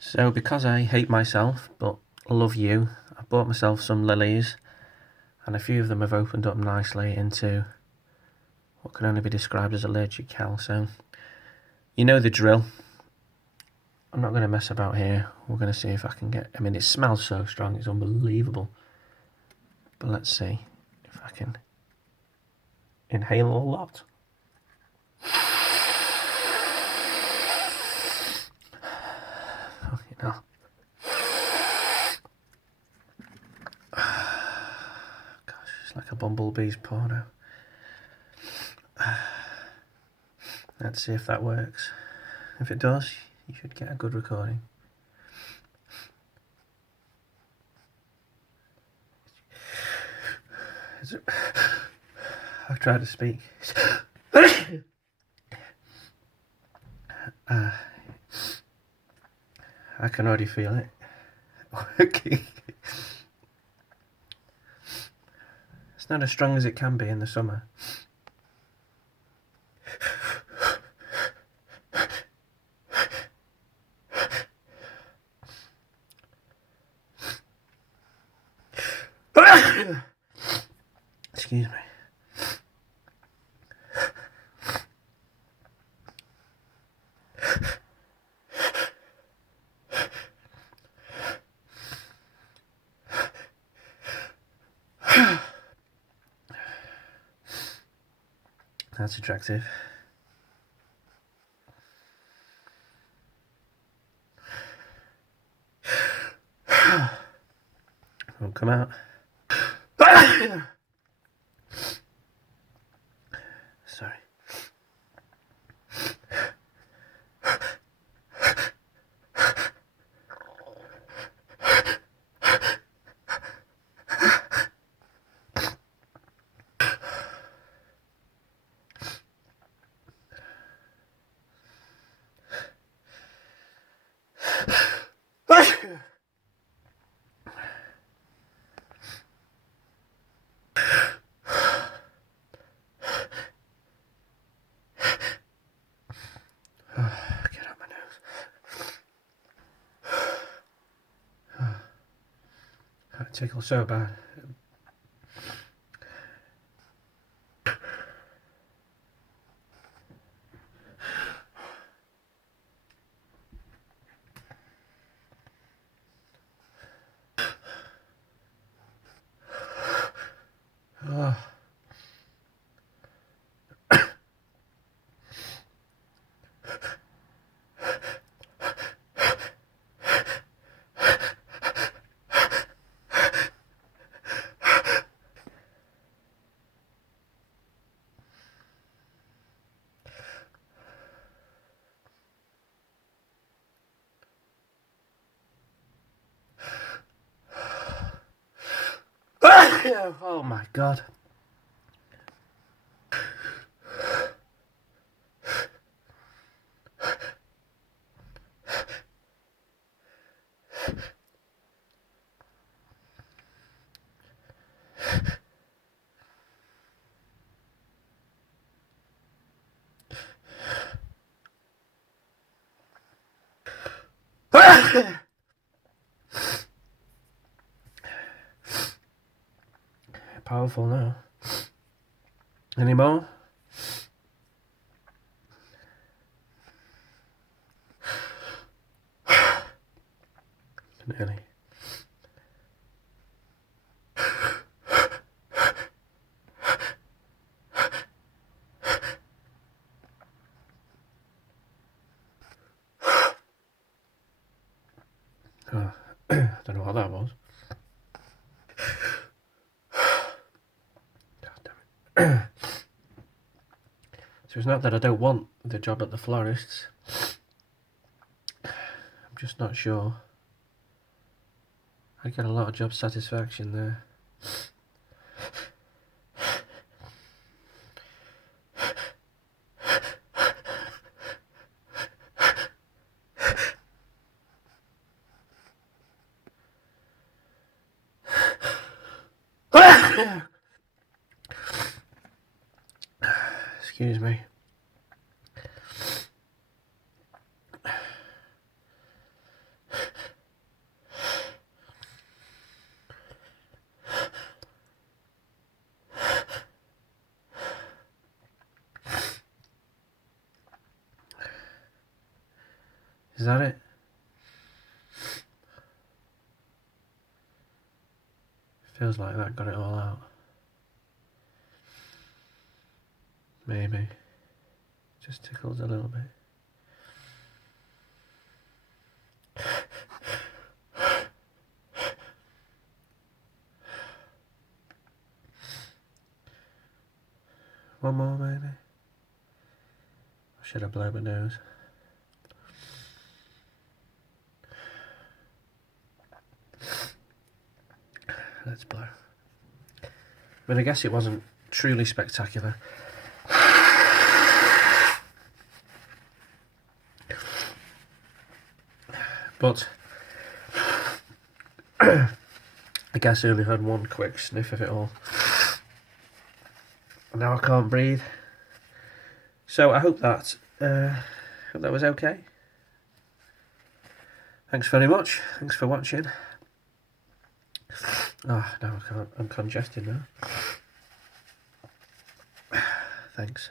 So because I hate myself but love you, I bought myself some lilies, and a few of them have opened up nicely into what can only be described as allergic hell. So you know the drill. I'm not going to mess about here. We're going to see if I can get... I mean, it smells so strong, it's unbelievable. But let's see if I can inhale a lot. Fucking hell. Gosh, it's like a bumblebee's porno. Let's see if that works. If it does, you should get a good recording. I've tried to speak. I can already feel it. Okay. It's not as strong as it can be in the summer. Excuse me. That's attractive. Won't come out. Sorry. Get out my nose. That tickles so bad. Oh. Oh my god. Powerful now. Any more? Nearly. Oh, I don't know what that was. God damn it. So it's not that I don't want the job at the florist's. I'm just not sure. I get a lot of job satisfaction there. Excuse me. Is that it? Feels like that got it all out. Maybe. Just tickles a little bit. One more maybe. Or should I blow my nose? Let's blow. I mean, I guess it wasn't truly spectacular. But I guess I only had one quick sniff of it all. And now I can't breathe. So I hope that was okay. Thanks very much. Thanks for watching. Oh, no, I can't. I'm congested now. Thanks.